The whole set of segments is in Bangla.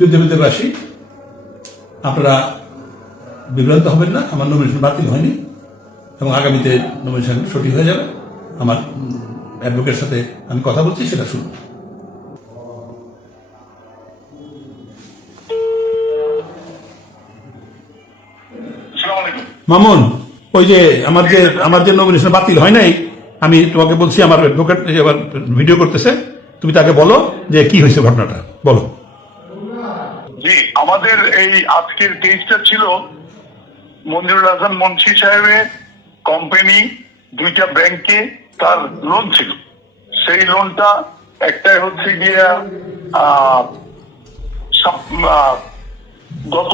প্রিয় রাশি, আপনারা বিভ্রান্ত হবেন না। আমার নমিনেশন বাতিল হয়নি এবং আগামীতে নমিনেশন সঠিক হয়ে যাবে। আমার অ্যাডভোকেটের সাথে আমি কথা বলছি, সেটা শুনুন। মামুন, ওই যে আমার যে নমিনেশন বাতিল হয় নাই, আমি তোমাকে বলছি আমার অ্যাডভোকেট এবার ভিডিও করতেছে, তুমি তাকে বলো যে কি হয়েছে ঘটনাটা, বলো। জি, আমাদের এই আজকের কেসটা ছিল মঞ্জুরুল হাসান মুন্সি সাহেবের কোম্পানি দুইটা ব্যাংকে তার লোন ছিল। সেই লোনটা একটাই হচ্ছে গিয়া গত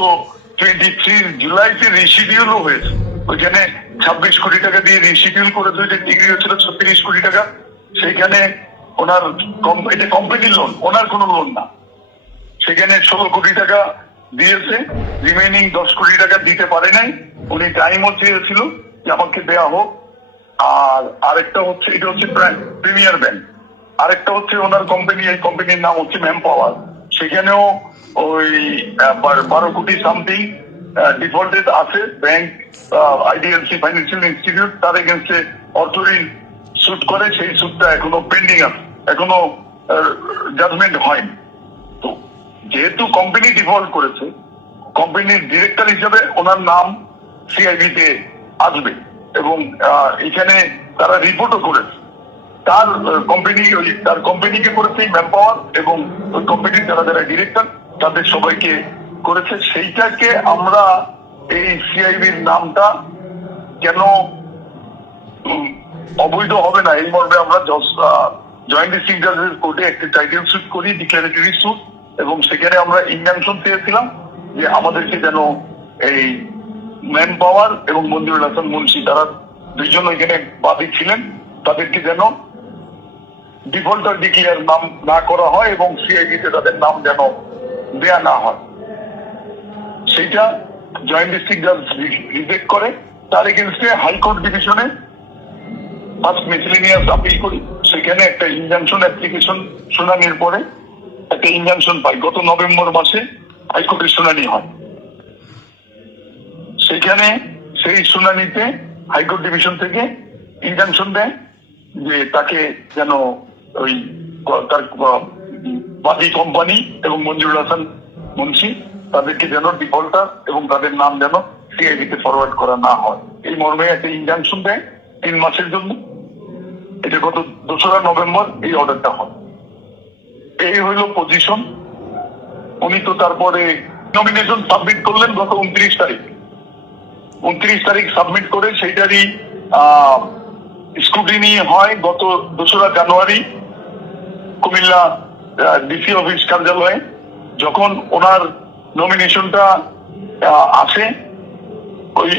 23 জুলাইতে রিশিডিউলও হয়েছে। ওইখানে 26 কোটি টাকা দিয়ে রিশিডিউল করেছে, ওইটা ডিগ্রি হচ্ছিল 36 কোটি টাকা। সেইখানে ওনার এটা কোম্পানির লোন, ওনার কোনো লোন না। সেখানে 16 কোটি টাকা দিয়েছে, রিমেইনিং 10 কোটি টাকা দিতে পারে নাই। উনি টাইমও চেয়েছিল যে আমাকে দেওয়া হোক। আর আরেকটা হচ্ছে, এটা হচ্ছে প্রিমিয়ার ব্যাংক। আরেকটা হচ্ছে ওনার কোম্পানি, এই কোম্পানির নাম হচ্ছে ম্যান পাওয়ার। সেখানেও ওই 12 কোটি সামথিং ডিফল্টেড আছে। ব্যাংক আইডিএলসি ফাইন্যান্সিয়াল ইনস্টিটিউট তার এগেন্সে অর্থঋণ সুট করে, সেই সুটটা এখনো পেন্ডিং আছে, এখনো জাজমেন্ট হয়নি। তো যেহেতু কোম্পানি ডিফল্ট করেছে, কোম্পানির ডিরেক্টর হিসেবে ওনার নাম সিআইবি তে আসবে এবং এখানে তারা রিপোর্টও করেছে। তার কোম্পানিকে করেছে ম্যান পাওয়ার এবং ওই কোম্পানির যারা যারা ডিরেক্টর তাদের সবাইকে করেছে। সেইটাকে আমরা এই সিআইবির নামটা কেন অবৈধ হবে না এই মর্মে আমরা জয়েন্ট ডিস্ট্রিক্ট জাজের কোর্টে একটি টাইটেল সুট করি, ডিক্লারেটরি সুট, এবং সেখানে আমরা ইনজাংশন চেয়েছিলাম যে আমাদেরকে যেন এই ম্যান পাওয়ার এবং মঞ্জুরুল হাসান মুন্সি, তারা দুইজন ওইখানে বাদী ছিলেন, তাদেরকে যেন ডিফল্টার ডিক্লেয়ার নাম না করা হয় এবং সিআইবিতে তাদের নাম যেন দেয়া না হয়। সেইটা জয়েন্ট ডিস্ট্রিক্ট জাজ রিজেক্ট করে। তার এগেনস্টে হাইকোর্ট ডিভিশনে ফার্স্ট মিসেলেনিয়াস আপিল করি। সেখানে একটা ইনজাংশন অ্যাপ্লিকেশন শুনানির পরে একটা ইনজাংশন পাই। গত নভেম্বর মাসে হাইকোর্টের শুনানি হয়। সেখানে সেই শুনানিতে হাইকোর্ট ডিভিশন থেকে ইনজাংশন দেয় যে তাকে যেন ওই তার বাদী কোম্পানি এবং মঞ্জুরুল হাসান মুন্সি তাদেরকে যেন ডিফল্টার এবং তাদের নাম যেন সিআইবিতে ফরওয়ার্ড করা না হয়, এই মর্মে একটা ইনজাংশন দেয় 3 মাসের জন্য। এটা গত 2রা নভেম্বর এই অর্ডারটা হয়। এই হইল পজিশন। উনি তো তারপরে নমিনেশন সাবমিট করলেন গত 29 তারিখ। 29 তারিখ সাবমিট করে সেইটারই স্ক্রুটিনি হয় গত 2রা জানুয়ারি কুমিল্লা ডিসি অফিস কার্যালয়ে। যখন ওনার নমিনেশনটা আসে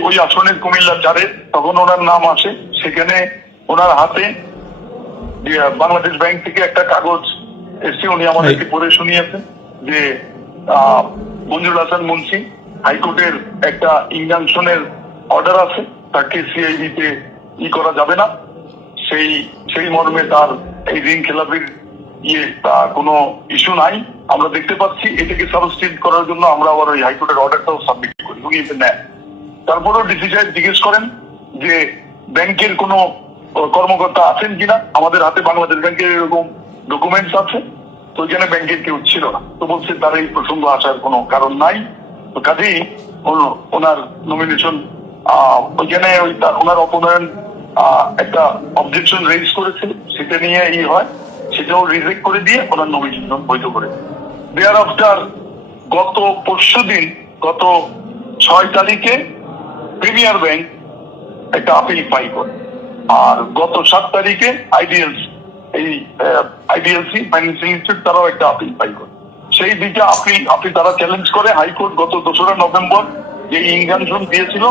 ওই আসনের কুমিল্লা 4-এর, তখন ওনার নাম আসে। সেখানে ওনার হাতে বাংলাদেশ ব্যাংক থেকে একটা কাগজ এসে উনি আমাদেরকে পড়ে শুনিয়েছেন যে মঞ্জুরুল হাসান মুন্সি হাইকোর্টের একটা ইনজাংশনের অর্ডার আছে, তাকে সিআইবিতে করা যাবে না। সেই মর্মে তার এই ঋণ খেলাপির কোনো ইস্যু নাই। আমরা দেখতে পাচ্ছি এটাকে সাবস্টিটিউট করার জন্য আমরা আবার ওই হাইকোর্টের অর্ডারটাও সাবমিট করি এবং এটা নেয়। তারপরেও ডিসি সাহেব জিজ্ঞেস করেন যে ব্যাংকের কোনো কর্মকর্তা আছেন কিনা। আমাদের হাতে বাংলাদেশ ব্যাংকের এরকম ডকুমেন্টস আছে, তো ওইখানে ব্যাংকের কেউ ছিল না। তো বলছে তার এই প্রসঙ্গ আসার কোনো কারণ নাই। তো কাজেই ওনার নমিনেশন ওইখানে ওনার অপনয়ন একটা অবজেকশন রেজ করেছে, সেটা নিয়ে হয়, সেটাও রিজেক্ট করে দিয়ে ওনার নমিনেশন বৈধ করে। দেয়ার আফটার গত পরশুদিন, গত 6 তারিখে প্রিমিয়ার ব্যাংক একটা আপিল ফাইল করে। আর গত 7 তারিখে আইডিএলসি ফাইন্যান্সিয়াল ইনস্টিটিউট তারাও একটা আপিল ফাইল করে। সেই দুইটা আপিল তারা চ্যালেঞ্জ করে। হাইকোর্ট গত 2রা নভেম্বর যে ইনজাংশন দিয়েছিল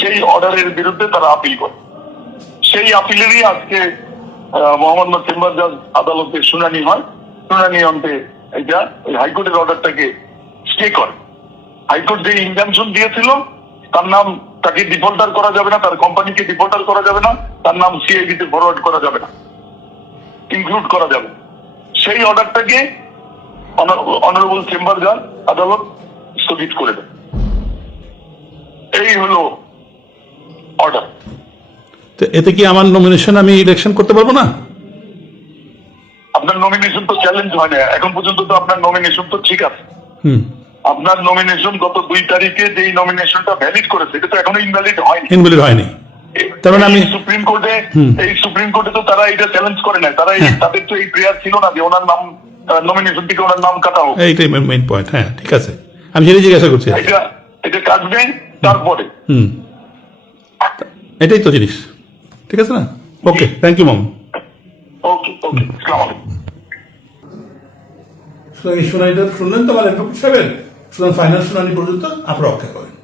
সেই অর্ডারের বিরুদ্ধে তারা আপিল করে। সেই আপিলেরই আজকে মোহাম্মদ চেম্বার জাজ আদালতে শুনানি হয়। শুনানি অন্তে এটা হাইকোর্টের অর্ডারটাকে স্টে করে। হাইকোর্ট যে ইনজাংশন দিয়েছিল তার নাম, তাকে ডিফল্টার করা যাবে না, তার কোম্পানিকে ডিফল্টার করা যাবে না, তার নাম সিআইবিতে ফরওয়ার্ড করা যাবে না, ইনক্লুড করা যাবে, সেই অর্ডারটাকে অনারেবল চেম্বার জাজ আদালত স্থগিত করে দেন। এই হলো অর্ডার। তো এতে কি আমার নমিনেশন আমি ইলেকশন করতে পারবো না? আপনার নমিনেশন তো চ্যালেঞ্জ হয় না এখন পর্যন্ত, তো আপনার নমিনেশন তো ঠিক আছে। হুম, আপনার নমিনেশন গত 2 তারিখে যেই নমিনেশনটা ভ্যালিড করেছে এটা তো এখনো ইনভ্যালিড হয়নি। ইনভ্যালিড হয়নি। তার মানে আমি সুপ্রিম কোর্টে তো তারা এটা চ্যালেঞ্জ করে না। তারা তাদের তো এই প্রেয়ার ছিল না যে ওনার নাম নমিনেশন থেকে ওনার নাম কাটা হোক। এইটাই মেইন পয়েন্ট। হ্যাঁ, ঠিক আছে, আমি সেটাই জিজ্ঞাসা করছি। এটা কাটবে তারপরে। এটাই তো জিনিস, ঠিক আছে না? ওকে, থ্যাংক ইউ মাম। ওকে ওকে, আসসালামু আলাইকুম। সুতরাং এই শুনানিটা শুনলেন তো আমার অ্যাডভোকেট সাহেবের। সুতরাং ফাইনাল শুনানি পর্যন্ত আপনারা অপেক্ষা করেন।